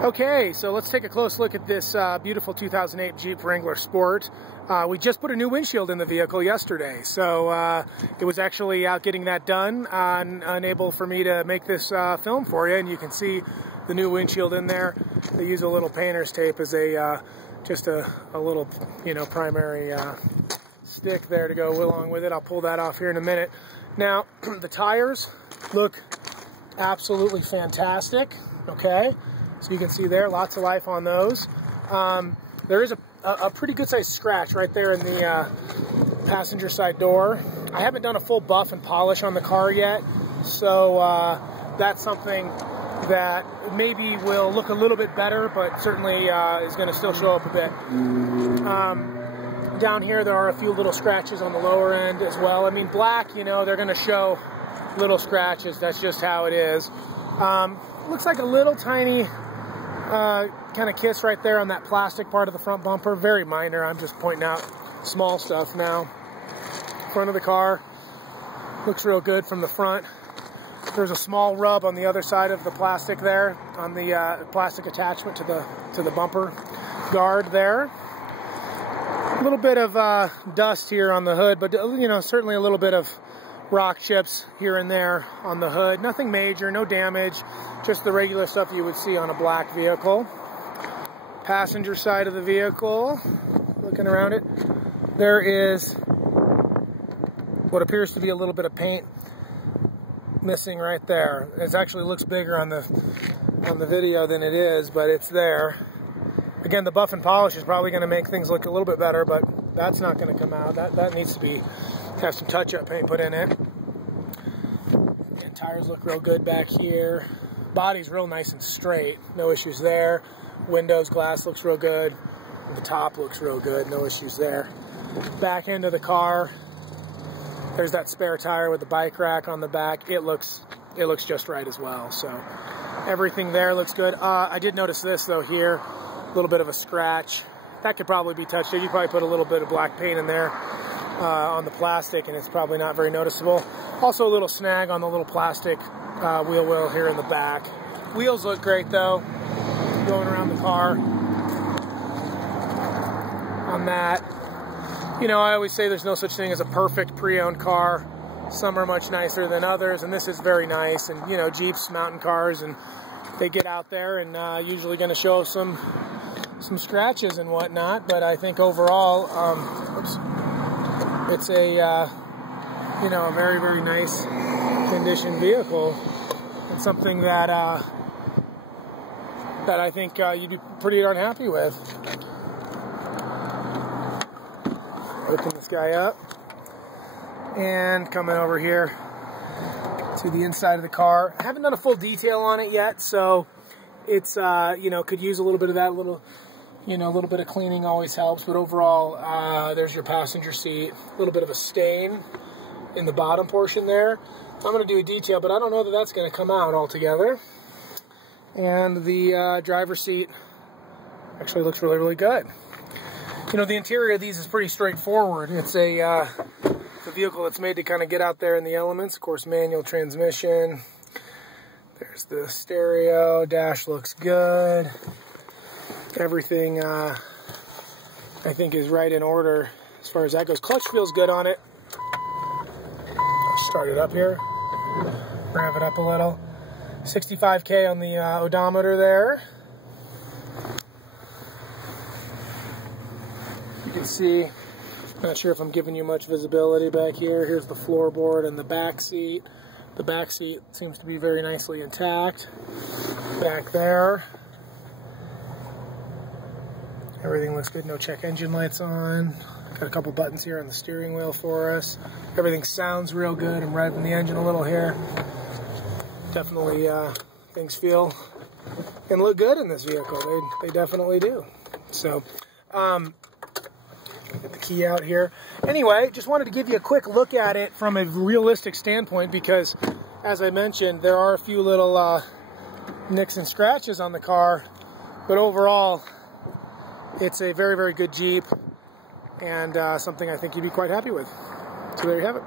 Okay, so let's take a close look at this beautiful 2008 Jeep Wrangler Sport. We just put a new windshield in the vehicle yesterday, so it was actually out getting that done, unable for me to make this film for you, and you can see the new windshield in there. They use a little painter's tape as a just a little, primary stick there to go along with it. I'll pull that off here in a minute. Now, the tires look absolutely fantastic, okay? So you can see there, lots of life on those. There is a pretty good sized scratch right there in the passenger side door. I haven't done a full buff and polish on the car yet, so that's something that maybe will look a little bit better, but certainly is going to still show up a bit. Down here there are a few little scratches on the lower end as well. I mean, black, they're going to show little scratches. That's just how it is. Looks like a little tiny kind of kiss right there on that plastic part of the front bumper. Very minor. I'm just pointing out small stuff now. Front of the car looks real good from the front. There's a small rub on the other side of the plastic there, on the plastic attachment to the bumper guard there. A little bit of dust here on the hood, but certainly a little bit of rock chips here and there on the hood. Nothing major, no damage, just the regular stuff you would see on a black vehicle. Passenger side of the vehicle, looking around it, there is what appears to be a little bit of paint missing right there. It actually looks bigger on the video than it is, but it's there. Again, the buff and polish is probably going to make things look a little bit better, but that's not going to come out. That needs to have some touch-up paint put in it. And tires look real good back here. Body's real nice and straight. No issues there. Windows glass looks real good. The top looks real good. No issues there. Back end of the car. There's that spare tire with the bike rack on the back. It looks just right as well. So everything there looks good. I did notice this though here. A little bit of a scratch. That could probably be touched. You probably put a little bit of black paint in there. On the plastic, and it's probably not very noticeable. Also a little snag on the little plastic wheel well here in the back. Wheels look great though, going around the car on that. I always say there's no such thing as a perfect pre-owned car. Some are much nicer than others, and this is very nice. And Jeeps, mountain cars, and they get out there and usually going to show some scratches and whatnot, but I think overall it's a very, very nice condition vehicle, and something that I think you'd be pretty darn happy with. Open this guy up and coming over here to the inside of the car. I haven't done a full detail on it yet, so it's could use a little bit of that. A little bit of cleaning always helps, but overall, there's your passenger seat. A little bit of a stain in the bottom portion there. I'm going to do a detail, but I don't know that that's going to come out altogether. And the driver's seat actually looks really, really good. The interior of these is pretty straightforward. It's a vehicle that's made to kind of get out there in the elements. Of course, manual transmission. There's the stereo. Dash looks good. Everything, I think, is right in order as far as that goes. Clutch feels good on it. I'll start it up here. Rev it up a little. 65K on the odometer there. You can see, not sure if I'm giving you much visibility back here. Here's the floorboard and the back seat. The back seat seems to be very nicely intact. Back there. Everything looks good. No check engine lights on. Got a couple buttons here on the steering wheel for us. Everything sounds real good. I'm revving the engine a little here. Definitely things feel and look good in this vehicle. They definitely do. So get the key out here. Anyway, just wanted to give you a quick look at it from a realistic standpoint, because as I mentioned, there are a few little nicks and scratches on the car, but overall it's a very, very good Jeep, and something I think you'd be quite happy with. So there you have it.